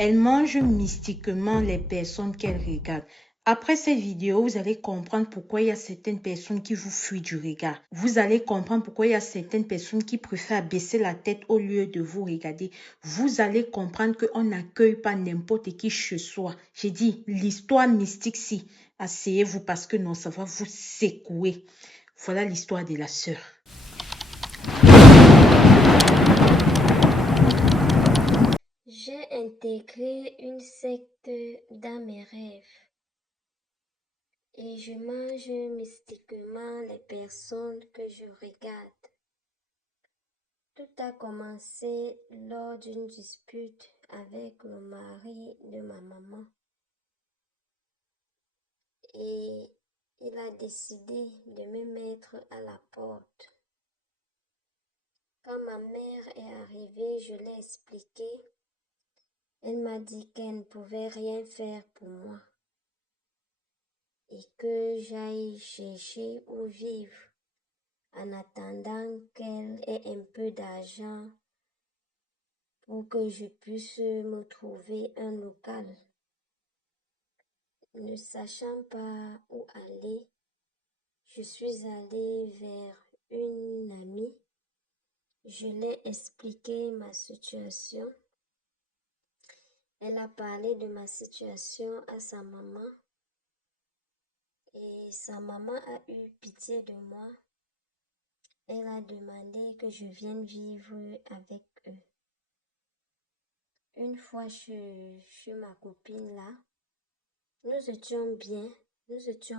Elle mange mystiquement les personnes qu'elle regarde. Après cette vidéo, vous allez comprendre pourquoi il y a certaines personnes qui vous fuient du regard. Vous allez comprendre pourquoi il y a certaines personnes qui préfèrent baisser la tête au lieu de vous regarder. Vous allez comprendre qu'on n'accueille pas n'importe qui chez soi. J'ai dit, l'histoire mystique, si. Asseyez-vous parce que non, ça va vous secouer. Voilà l'histoire de la sœur. J'ai intégré une secte dans mes rêves et je mange mystiquement les personnes que je regarde. Tout a commencé lors d'une dispute avec le mari de ma maman et il a décidé de me mettre à la porte. Quand ma mère est arrivée, je l'ai expliqué. Elle m'a dit qu'elle ne pouvait rien faire pour moi et que j'aille chercher où vivre en attendant qu'elle ait un peu d'argent pour que je puisse me trouver un local. Ne sachant pas où aller, je suis allée vers une amie. Je l'ai expliqué ma situation. Elle a parlé de ma situation à sa maman et sa maman a eu pitié de moi. Elle a demandé que je vienne vivre avec eux. Une fois chez ma copine là, nous étions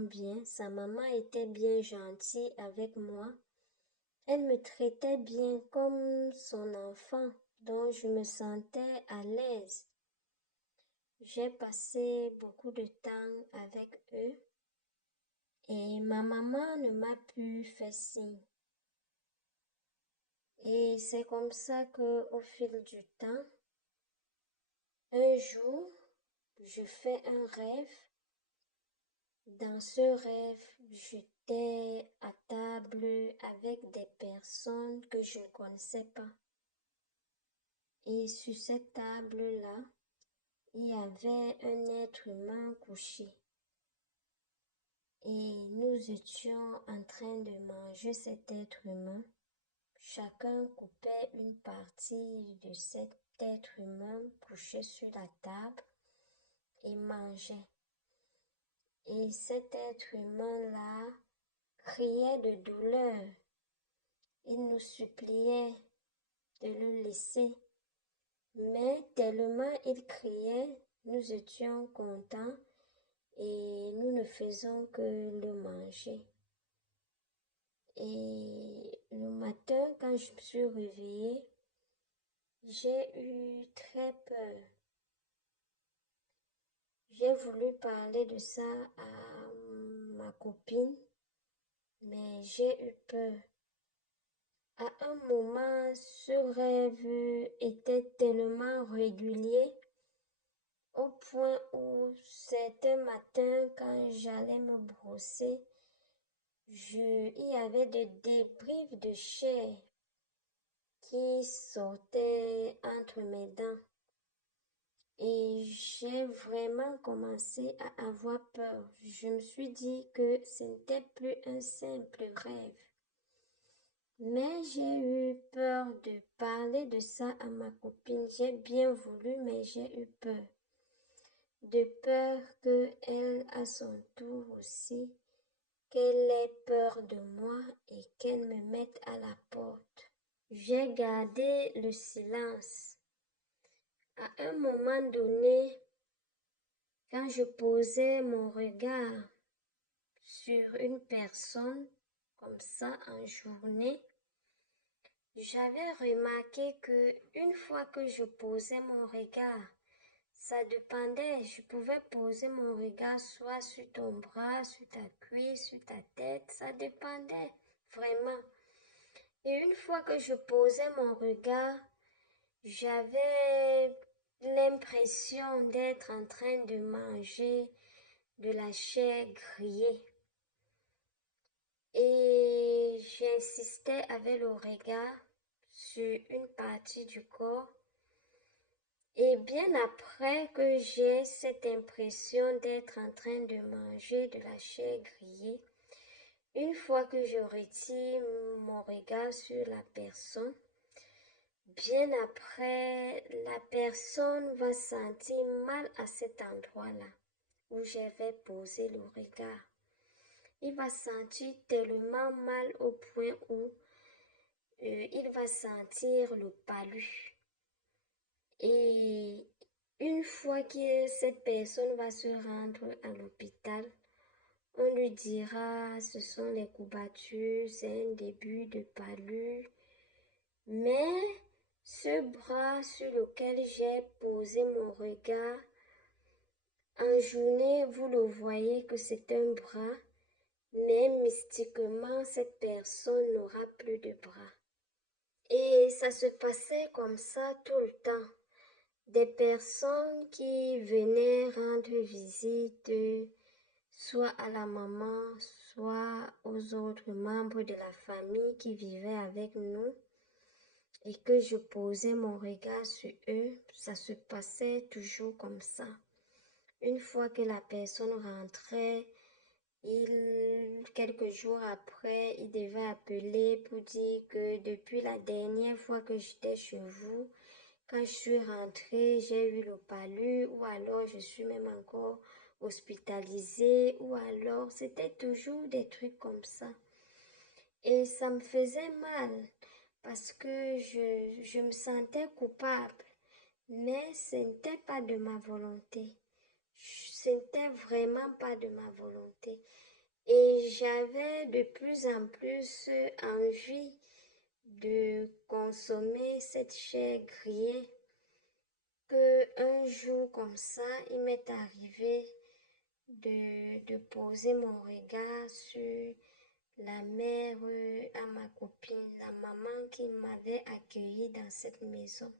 bien. Sa maman était bien gentille avec moi. Elle me traitait bien comme son enfant, donc je me sentais à l'aise. J'ai passé beaucoup de temps avec eux et ma maman ne m'a plus fait signe. Et c'est comme ça que, au fil du temps, un jour, je fais un rêve. Dans ce rêve, j'étais à table avec des personnes que je ne connaissais pas. Et sur cette table-là, il y avait un être humain couché. Et nous étions en train de manger cet être humain. Chacun coupait une partie de cet être humain couché sur la table et mangeait. Et cet être humain-là criait de douleur. Il nous suppliait de le laisser. Mais tellement il criait, nous étions contents et nous ne faisons que le manger. Et le matin, quand je me suis réveillée, j'ai eu très peur. J'ai voulu parler de ça à ma copine, mais j'ai eu peur. À un moment, ce rêve était tellement régulier au point où certains matins, quand j'allais me brosser, il y avait des débris de chair qui sortaient entre mes dents. Et j'ai vraiment commencé à avoir peur. Je me suis dit que ce n'était plus un simple rêve. Mais j'ai eu peur de parler de ça à ma copine. J'ai bien voulu, mais j'ai eu peur. De peur qu'elle, à son tour aussi, qu'elle ait peur de moi et qu'elle me mette à la porte. J'ai gardé le silence. À un moment donné, quand je posais mon regard sur une personne, comme ça en journée, j'avais remarqué que une fois que je posais mon regard, ça dépendait, je pouvais poser mon regard soit sur ton bras, sur ta cuisse, sur ta tête, ça dépendait vraiment. Et une fois que je posais mon regard, j'avais l'impression d'être en train de manger de la chair grillée. Et j'insistais avec le regard sur une partie du corps Et bien après que j'ai cette impression d'être en train de manger de la chair grillée, une fois que je retire mon regard sur la personne, bien après, la personne va sentir mal à cet endroit-là où j'avais posé le regard. Il va sentir tellement mal au point où il va sentir le palu. Et une fois que cette personne va se rendre à l'hôpital, on lui dira ce sont les courbatures, c'est un début de palu. Mais ce bras sur lequel j'ai posé mon regard, en journée, vous le voyez que c'est un bras, mais mystiquement, cette personne n'aura plus de bras. Et ça se passait comme ça tout le temps. Des personnes qui venaient rendre visite, soit à la maman, soit aux autres membres de la famille qui vivaient avec nous, et que je posais mon regard sur eux, ça se passait toujours comme ça. Une fois que la personne rentrait, quelques jours après, il devait appeler pour dire que depuis la dernière fois que j'étais chez vous, quand je suis rentrée, j'ai eu le palu, ou alors je suis même encore hospitalisée, ou alors c'était toujours des trucs comme ça. Et ça me faisait mal parce que je me sentais coupable, mais ce n'était pas de ma volonté. Ce n'était vraiment pas de ma volonté. Et j'avais de plus en plus envie de consommer cette chair grillée, que un jour comme ça, il m'est arrivé de poser mon regard sur la mère à ma copine, la maman qui m'avait accueillie dans cette maison.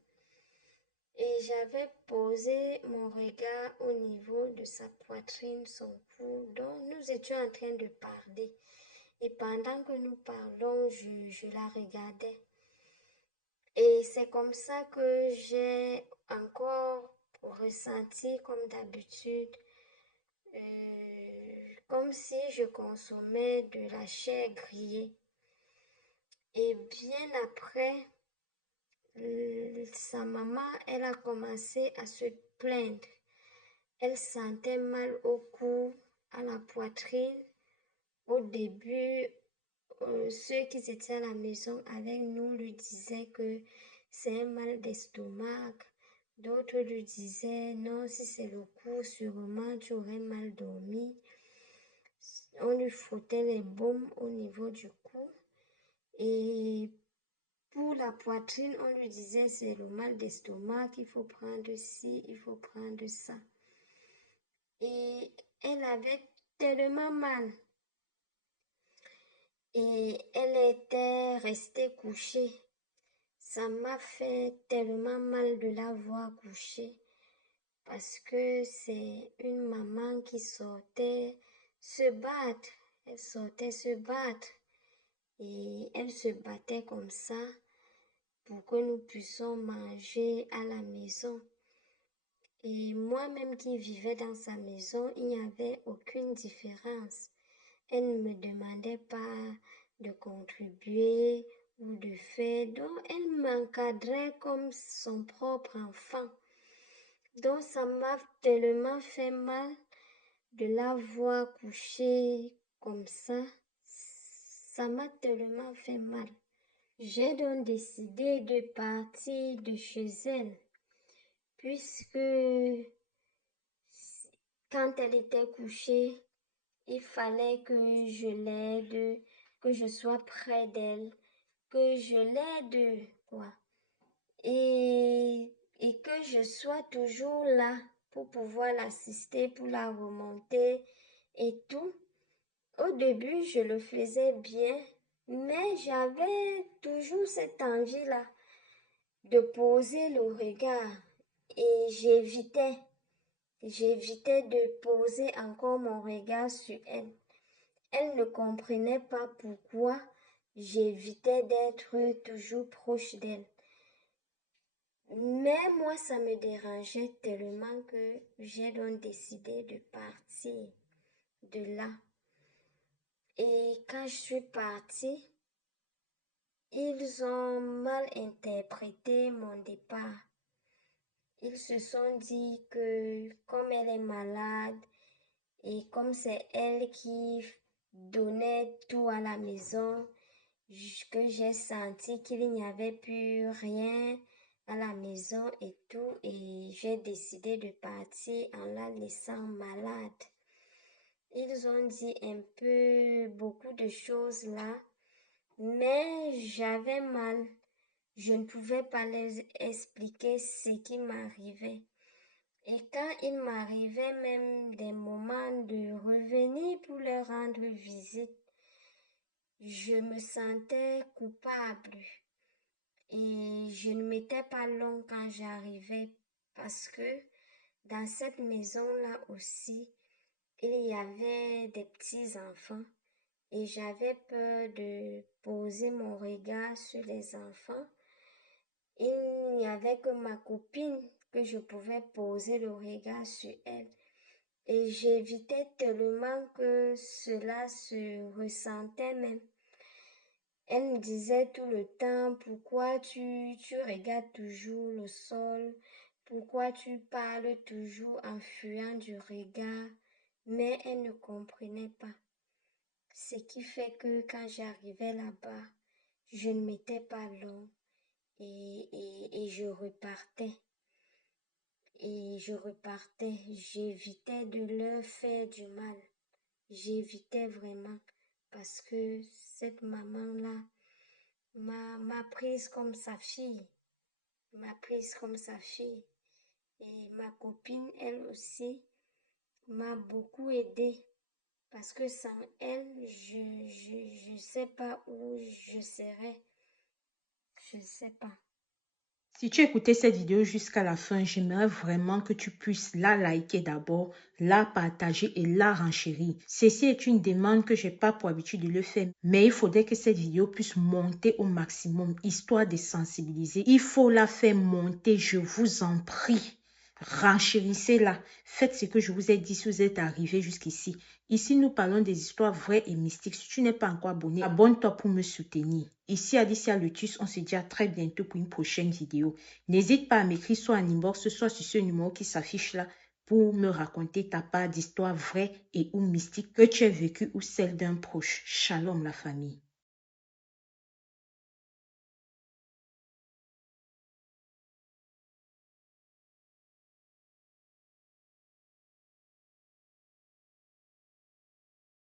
Et j'avais posé mon regard au niveau de sa poitrine, son cou, dont nous étions en train de parler. Et pendant que nous parlons, je la regardais. Et c'est comme ça que j'ai encore ressenti, comme d'habitude, comme si je consommais de la chair grillée. Et bien après, sa maman, elle a commencé à se plaindre. Elle sentait mal au cou, à la poitrine. Au début, ceux qui étaient à la maison avec nous lui disaient que c'est un mal d'estomac. D'autres lui disaient non, si c'est le cou, sûrement tu aurais mal dormi. On lui frottait les baumes au niveau du cou. Et pour la poitrine, on lui disait c'est le mal d'estomac, il faut prendre ci, il faut prendre ça. Et elle avait tellement mal. Et elle était restée couchée. Ça m'a fait tellement mal de la voir couchée parce que c'est une maman qui sortait se battre. Elle sortait se battre et elle se battait comme ça pour que nous puissions manger à la maison. Et moi-même qui vivais dans sa maison, il n'y avait aucune différence. Elle ne me demandait pas de contribuer ou de faire, donc elle m'encadrait comme son propre enfant. Donc ça m'a tellement fait mal de la voir coucher comme ça m'a tellement fait mal. J'ai donc décidé de partir de chez elle, puisque quand elle était couchée, il fallait que je l'aide, que je sois près d'elle, que je l'aide, quoi. Et que je sois toujours là pour pouvoir l'assister, pour la remonter et tout. Au début, je le faisais bien, mais j'avais toujours cette envie-là de poser le regard et j'évitais de poser encore mon regard sur elle. Elle ne comprenait pas pourquoi j'évitais d'être toujours proche d'elle. Mais moi, ça me dérangeait tellement que j'ai donc décidé de partir de là. Et quand je suis partie, ils ont mal interprété mon départ. Ils se sont dit que comme elle est malade et comme c'est elle qui donnait tout à la maison, que j'ai senti qu'il n'y avait plus rien à la maison et tout, et j'ai décidé de partir en la laissant malade. Ils ont dit un peu beaucoup de choses là, mais j'avais mal. Je ne pouvais pas les expliquer ce qui m'arrivait. Et quand il m'arrivait même des moments de revenir pour leur rendre visite, je me sentais coupable. Et je ne m'étais pas long quand j'arrivais parce que dans cette maison-là aussi, il y avait des petits-enfants et j'avais peur de poser mon regard sur les enfants. Il n'y avait que ma copine que je pouvais poser le regard sur elle. Et j'évitais tellement que cela se ressentait même. Elle me disait tout le temps, pourquoi tu regardes toujours le sol, pourquoi tu parles toujours en fuyant du regard, mais elle ne comprenait pas. Ce qui fait que quand j'arrivais là-bas, je ne m'étais pas long et je repartais. Et je repartais, j'évitais de leur faire du mal. J'évitais vraiment parce que cette maman-là m'a prise comme sa fille. M'a prise comme sa fille. Et ma copine, elle aussi, m'a beaucoup aidée. Parce que sans elle, je sais pas où je serais. Je sais pas. Si tu écoutais cette vidéo jusqu'à la fin, j'aimerais vraiment que tu puisses la liker d'abord, la partager et la renchérir. Ceci est une demande que je n'ai pas pour habitude de le faire, mais il faudrait que cette vidéo puisse monter au maximum, histoire de sensibiliser. Il faut la faire monter, je vous en prie. Renchérissez-la. Faites ce que je vous ai dit si vous êtes arrivé jusqu'ici. Ici, nous parlons des histoires vraies et mystiques. Si tu n'es pas encore abonné, abonne-toi pour me soutenir. Ici Alicia Lotus, on se dit à très bientôt pour une prochaine vidéo. N'hésite pas à m'écrire soit en inbox, soit sur ce numéro qui s'affiche là pour me raconter ta part d'histoire vraie et ou mystique que tu as vécue ou celle d'un proche. Shalom la famille.